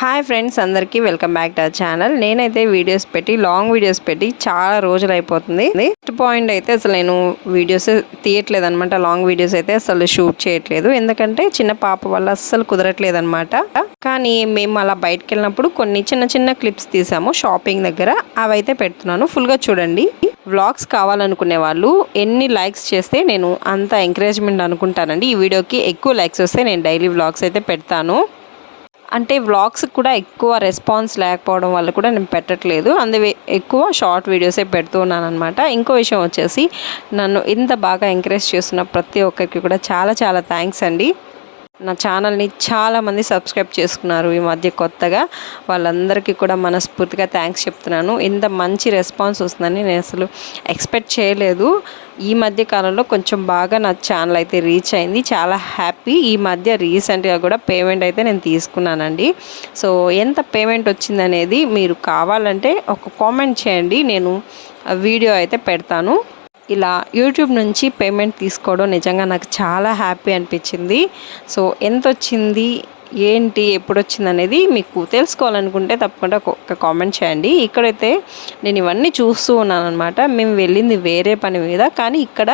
Hi friends అందరికీ welcome back to our channel నేనైతే videos పెట్టి లాంగ్ వీడియోస్ పెట్టి చాలా రోజులు అయిపోతుంది. ఫస్ట్ పాయింట్ అయితే అసలు నేను వీడియోస్ తీయట్లేదు అనమాట లాంగ్ వీడియోస్ అయితే అసలు షూట్ చేయట్లేదు. ఎందుకంటే చిన్న పాప వల్ల అస్సలు కుదరట్లేదు అనమాట కానీ మేము అలా బయటకు వెళ్ళినప్పుడు కొన్ని చిన్న చిన్న క్లిప్స్ తీసాము షాపింగ్ దగ్గర. అవైతే పెడుతున్నాను. ఫుల్గా చూడండి. వ్లాగ్స్ కావాలనుకునే వాళ్ళు ఎన్ని లైక్స్ చేస్తే నేను అంత ఎంకరేజ్మెంట్ అనుకుంటానండి. ఈ వీడియోకి ఎక్కువ లైక్స్ వస్తే నేను డైలీ వ్లాగ్స్ అయితే పెడతాను. అంటే వ్లాగ్స్కి కూడా ఎక్కువ రెస్పాన్స్ లేకపోవడం వల్ల కూడా నేను పెట్టట్లేదు. అందువే ఎక్కువ షార్ట్ వీడియోసే పెడుతూ అనమాట ఇంకో విషయం వచ్చేసి నన్ను ఇంత బాగా ఎంకరేజ్ చేస్తున్న ప్రతి ఒక్కరికి కూడా చాలా చాలా థ్యాంక్స్ అండి. నా ఛానల్ని చాలామంది సబ్స్క్రైబ్ చేసుకున్నారు ఈ మధ్య కొత్తగా. వాళ్ళందరికీ కూడా మనస్ఫూర్తిగా థ్యాంక్స్ చెప్తున్నాను. ఇంత మంచి రెస్పాన్స్ వస్తుందని నేను అసలు ఎక్స్పెక్ట్ చేయలేదు. ఈ మధ్య కాలంలో కొంచెం బాగా నా ఛానల్ అయితే రీచ్ అయింది. చాలా హ్యాపీ. ఈ మధ్య రీసెంట్గా కూడా పేమెంట్ అయితే నేను తీసుకున్నానండి. సో ఎంత పేమెంట్ వచ్చిందనేది మీరు కావాలంటే ఒక కామెంట్ చేయండి. నేను వీడియో అయితే పెడతాను. ఇలా యూట్యూబ్ నుంచి పేమెంట్ తీసుకోవడం నిజంగా నాకు చాలా హ్యాపీ అనిపించింది. సో ఎంత వచ్చింది ఏంటి ఎప్పుడు వచ్చింది అనేది మీకు తెలుసుకోవాలనుకుంటే తప్పకుండా ఒక కామెంట్ చేయండి. ఇక్కడైతే నేను ఇవన్నీ చూస్తూ ఉన్నాను అనమాట మేము వెళ్ళింది వేరే పని మీద కానీ ఇక్కడ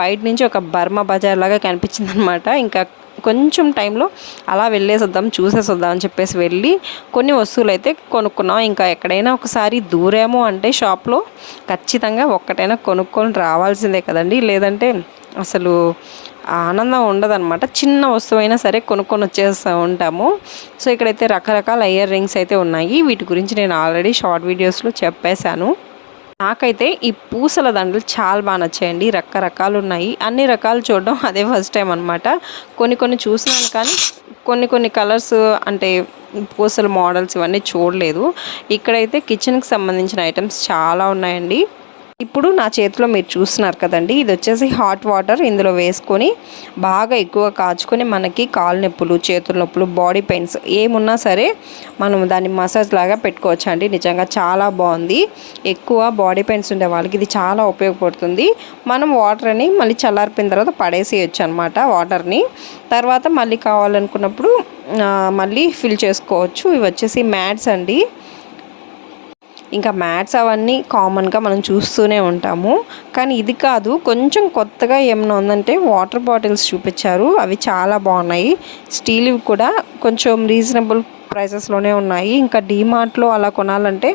బయట నుంచి ఒక బర్మా బజార్ లాగా కనిపించింది అనమాట ఇంకా కొంచెం టైంలో అలా వెళ్ళేసొద్దాం చూసేసొద్దాం అని చెప్పేసి వెళ్ళి కొన్ని వస్తువులు అయితే కొనుక్కున్నాం. ఇంకా ఎక్కడైనా ఒకసారి దూరేమో అంటే షాప్లో ఖచ్చితంగా ఒక్కటైనా కొనుక్కొని రావాల్సిందే కదండి. లేదంటే అసలు ఆనందం ఉండదన్నమాట. చిన్న వస్తువైనా సరే కొనుక్కొని వచ్చేస్తూ ఉంటాము. సో ఇక్కడైతే రకరకాల ఇయర్ రింగ్స్ అయితే ఉన్నాయి. వీటి గురించి నేను ఆల్రెడీ షార్ట్ వీడియోస్లో చెప్పేశాను. నాకైతే ఈ పూసల దండలు చాలా బాగా నచ్చాయండి. రకరకాలు ఉన్నాయి. అన్ని రకాలు చూడడం అదే ఫస్ట్ టైం అనమాట కొన్ని కొన్ని చూసినాను కానీ కొన్ని కొన్ని కలర్స్ అంటే పూసల మోడల్స్ ఇవన్నీ చూడలేదు. ఇక్కడైతే కిచెన్కి సంబంధించిన ఐటమ్స్ చాలా ఉన్నాయండి. ఇప్పుడు నా చేతిలో మీరు చూస్తున్నారు కదండి. ఇది వచ్చేసి హాట్ వాటర్ ఇందులో వేసుకొని బాగా ఎక్కువ కాచుకొని మనకి కాలు నొప్పులు చేతుల నొప్పులు బాడీ పెయిన్స్ ఏమున్నా సరే మనం దాన్ని మసాజ్ లాగా పెట్టుకోవచ్చు అండి. నిజంగా చాలా బాగుంది. ఎక్కువ బాడీ పెయిన్స్ ఉండే వాళ్ళకి ఇది చాలా ఉపయోగపడుతుంది. మనం వాటర్ని మళ్ళీ చల్లారిపోయిన తర్వాత పడేసేయచ్చు అనమాట వాటర్ని తర్వాత మళ్ళీ కావాలనుకున్నప్పుడు మళ్ళీ ఫిల్ చేసుకోవచ్చు. ఇవి వచ్చేసి మ్యాట్స్ అండి. ఇంకా మ్యాట్స్ అవన్నీ కామన్గా మనం చూస్తూనే ఉంటాము. కానీ ఇది కాదు కొంచెం కొత్తగా ఏమైనా ఉందంటే వాటర్ బాటిల్స్ చూపించారు. అవి చాలా బాగున్నాయి. స్టీల్ కూడా కొంచెం రీజనబుల్ ప్రైసెస్లోనే ఉన్నాయి. ఇంకా డీమార్ట్లో అలా కొనాలంటే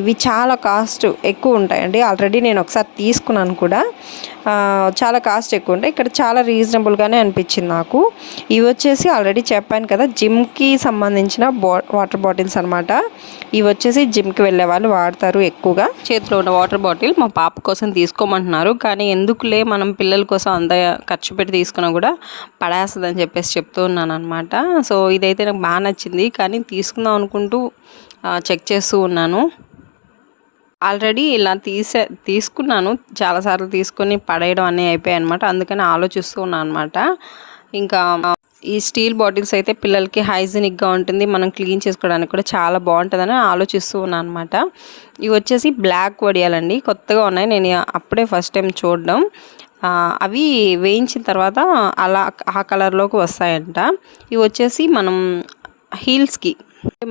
ఇవి చాలా కాస్ట్ ఎక్కువ ఉంటాయండి. ఆల్రెడీ నేను ఒకసారి తీసుకున్నాను కూడా. చాలా కాస్ట్ ఎక్కువ ఉంటాయి ఇక్కడ చాలా రీజనబుల్గానే అనిపించింది నాకు. ఇవి వచ్చేసి ఆల్రెడీ చెప్పాను కదా జిమ్కి సంబంధించిన బా వాటర్ బాటిల్స్ అనమాట ఇవి వచ్చేసి జిమ్కి వెళ్ళే వాళ్ళు వాడతారు ఎక్కువగా. చేతిలో ఉన్న వాటర్ బాటిల్ మా పాప కోసం తీసుకోమంటున్నారు. కానీ ఎందుకులే మనం పిల్లల కోసం అంత ఖర్చు పెట్టి తీసుకున్నా కూడా పడేస్తుంది అని చెప్పేసి చెప్తూ ఉన్నాను అనమాట సో ఇదైతే నాకు బాగా నచ్చింది. కానీ తీసుకుందాం అనుకుంటూ చెక్ చేస్తూ ఉన్నాను. ఆల్రెడీ ఇలా తీసే తీసుకున్నాను. చాలాసార్లు తీసుకొని పడేయడం అనేవి అయిపోయాయి అనమాట అందుకని ఆలోచిస్తూ ఉన్నాను అనమాట ఇంకా ఈ స్టీల్ బాటిల్స్ అయితే పిల్లలకి హైజీనిక్గా ఉంటుంది. మనం క్లీన్ చేసుకోవడానికి కూడా చాలా బాగుంటుందని ఆలోచిస్తూ ఉన్నాను అనమాట ఇవి వచ్చేసి బ్లాక్ వడియాలండి. కొత్తగా ఉన్నాయి. నేను అప్పుడే ఫస్ట్ టైం చూడడం. అవి వేయించిన తర్వాత అలా ఆ కలర్లోకి వస్తాయంట. ఇవి వచ్చేసి మనం హీల్స్కి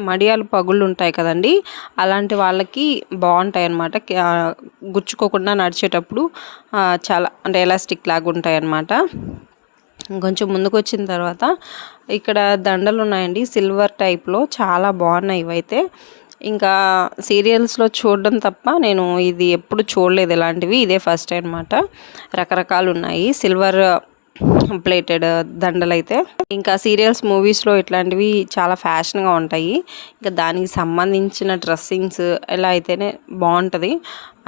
మడియాలు పగుళ్ళు ఉంటాయి కదండి అలాంటి వాళ్ళకి బాగుంటాయి అన్నమాట గుచ్చుకోకుండా నడిచేటప్పుడు చాలా అంటే ఎలాస్టిక్ లాగా ఉంటాయి అన్నమాట కొంచెం ముందుకు వచ్చిన తర్వాత ఇక్కడ దండలు ఉన్నాయండి సిల్వర్ టైప్లో చాలా బాగున్నాయి ఇవైతే. ఇంకా సీరియల్స్లో చూడడం తప్ప నేను ఇది ఎప్పుడు చూడలేదు ఇలాంటివి ఇదే ఫస్ట్ అనమాట రకరకాలు ఉన్నాయి సిల్వర్ ప్లేటెడ్ దండలు అయితే ఇంకా సీరియల్స్ మూవీస్లో ఇట్లాంటివి చాలా ఫ్యాషన్గా ఉంటాయి. ఇంకా దానికి సంబంధించిన డ్రెస్సింగ్స్ ఎలా అయితేనే బాగుంటుంది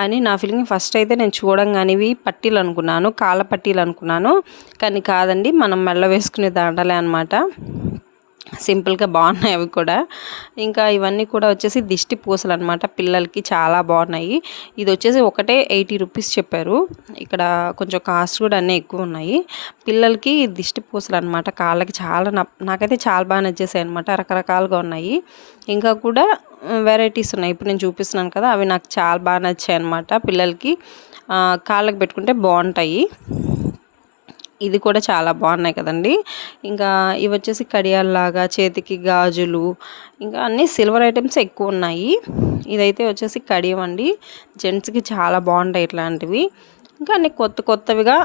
అని నా ఫీలింగ్. ఫస్ట్ అయితే నేను చూడంగానివి పట్టీలు అనుకున్నాను కాళ్ళ పట్టీలు అనుకున్నాను. కానీ కాదండి మనం మెల్ల వేసుకునే దండలే అనమాట సింపుల్గా బాగున్నాయి అవి కూడా. ఇంకా ఇవన్నీ కూడా వచ్చేసి దిష్టి పూసలు అనమాట పిల్లలకి చాలా బాగున్నాయి. ఇది వచ్చేసి ఒకటే ఎయిటీ రూపీస్ చెప్పారు. ఇక్కడ కొంచెం కాస్ట్ కూడా అన్నీ ఎక్కువ ఉన్నాయి. పిల్లలకి దిష్టి పూసలు అనమాట కాళ్ళకి చాలా నాకైతే చాలా బాగా నచ్చేసాయి అనమాట రకరకాలుగా ఉన్నాయి. ఇంకా కూడా వెరైటీస్ ఉన్నాయి. ఇప్పుడు నేను చూపిస్తున్నాను కదా అవి నాకు చాలా బాగా నచ్చాయి అనమాట పిల్లలకి. కాళ్ళకి పెట్టుకుంటే బాగుంటాయి. ఇది కూడా చాలా బాగున్నాయి కదండి. ఇంకా ఇవి వచ్చేసి కడియాల్లాగా చేతికి గాజులు ఇంకా అన్ని సిల్వర్ ఐటమ్స్ ఎక్కువ ఉన్నాయి. ఇదైతే వచ్చేసి కడియం అండి. జెంట్స్కి చాలా బాగుంటాయి ఇట్లాంటివి. ఇంకా అన్ని కొత్త కొత్తవిగా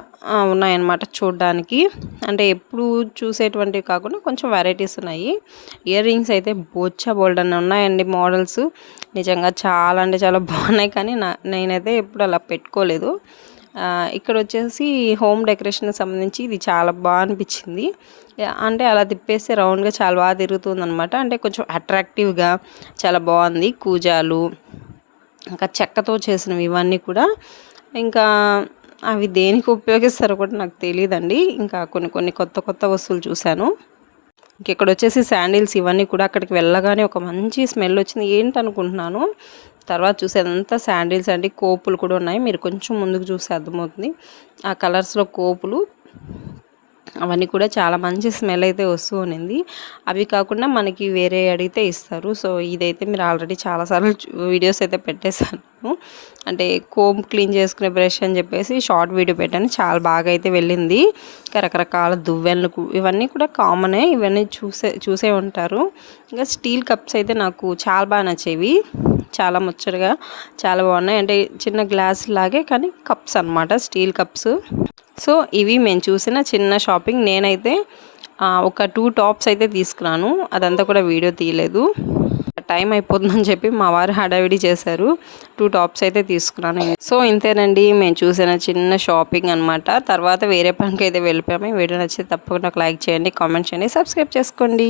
ఉన్నాయన్నమాట చూడడానికి. అంటే ఎప్పుడు చూసేటువంటివి కాకుండా కొంచెం వెరైటీస్ ఉన్నాయి. ఇయర్ రింగ్స్ అయితే బొచ్చా బోల్డ్ అని ఉన్నాయండి మోడల్స్ నిజంగా చాలా అంటే చాలా బాగున్నాయి కానీ నా నేనైతే ఎప్పుడు అలా పెట్టుకోలేదు. ఇక్కడ వచ్చేసి హోమ్ డెకరేషన్కి సంబంధించి ఇది చాలా బాగా అనిపించింది. అంటే అలా తిప్పేస్తే రౌండ్గా చాలా బాగా తిరుగుతుంది అనమాట అంటే కొంచెం అట్రాక్టివ్గా చాలా బాగుంది. కూజాలు ఇంకా చెక్కతో చేసినవి ఇవన్నీ కూడా. ఇంకా అవి దేనికి ఉపయోగిస్తారో కూడా నాకు తెలియదండి ఇంకా కొన్ని కొన్ని కొత్త కొత్త వస్తువులు చూశాను. ఇంక ఇక్కడ వచ్చేసి శాండిల్స్ ఇవన్నీ కూడా అక్కడికి వెళ్ళగానే ఒక మంచి స్మెల్ వచ్చింది. ఏంటి తర్వాత చూసేదంతా శాండిల్స్ అండి కోపులు కూడా ఉన్నాయి. మీరు కొంచెం ముందుకు చూసి అర్థమవుతుంది. ఆ కలర్స్లో కోపులు అవన్నీ కూడా చాలా మంచి స్మెల్ అయితే వస్తూ ఉన్నింది. అవి కాకుండా మనకి వేరే అడిగితే ఇస్తారు. సో ఇదైతే మీరు ఆల్రెడీ చాలాసార్లు వీడియోస్ అయితే పెట్టేశాను. అంటే కోమ్ క్లీన్ చేసుకునే బ్రష్ అని చెప్పేసి షార్ట్ వీడియో పెట్టాను. చాలా బాగా అయితే వెళ్ళింది. రకరకాల దువ్వెనలు ఇవన్నీ కూడా కామనే ఇవన్నీ చూసే చూసే ఉంటారు. ఇంకా స్టీల్ కప్స్ అయితే నాకు చాలా బాగా నచ్చేవి. చాలా ముచ్చటగా చాలా బాగున్నాయి. అంటే చిన్న గ్లాస్ లాగే కానీ కప్స్ అన్నమాట స్టీల్ కప్స్. సో ఇవి మేము చూసిన చిన్న షాపింగ్. నేనైతే ఒక టూ టాప్స్ అయితే తీసుకున్నాను. అదంతా కూడా వీడియో తీయలేదు. టైం అయిపోతుందని చెప్పి మా వారు హడావిడి చేశారు. టూ టాప్స్ అయితే తీసుకున్నాను. సో ఇంతేనండి. మేము చూసిన చిన్న షాపింగ్ అనమాట తర్వాత వేరే పనికి అయితే వెళ్ళిపోయాము వీడియో నచ్చితే తప్పకుండా ఒక లైక్ చేయండి కామెంట్ చేయండి సబ్స్క్రైబ్ చేసుకోండి.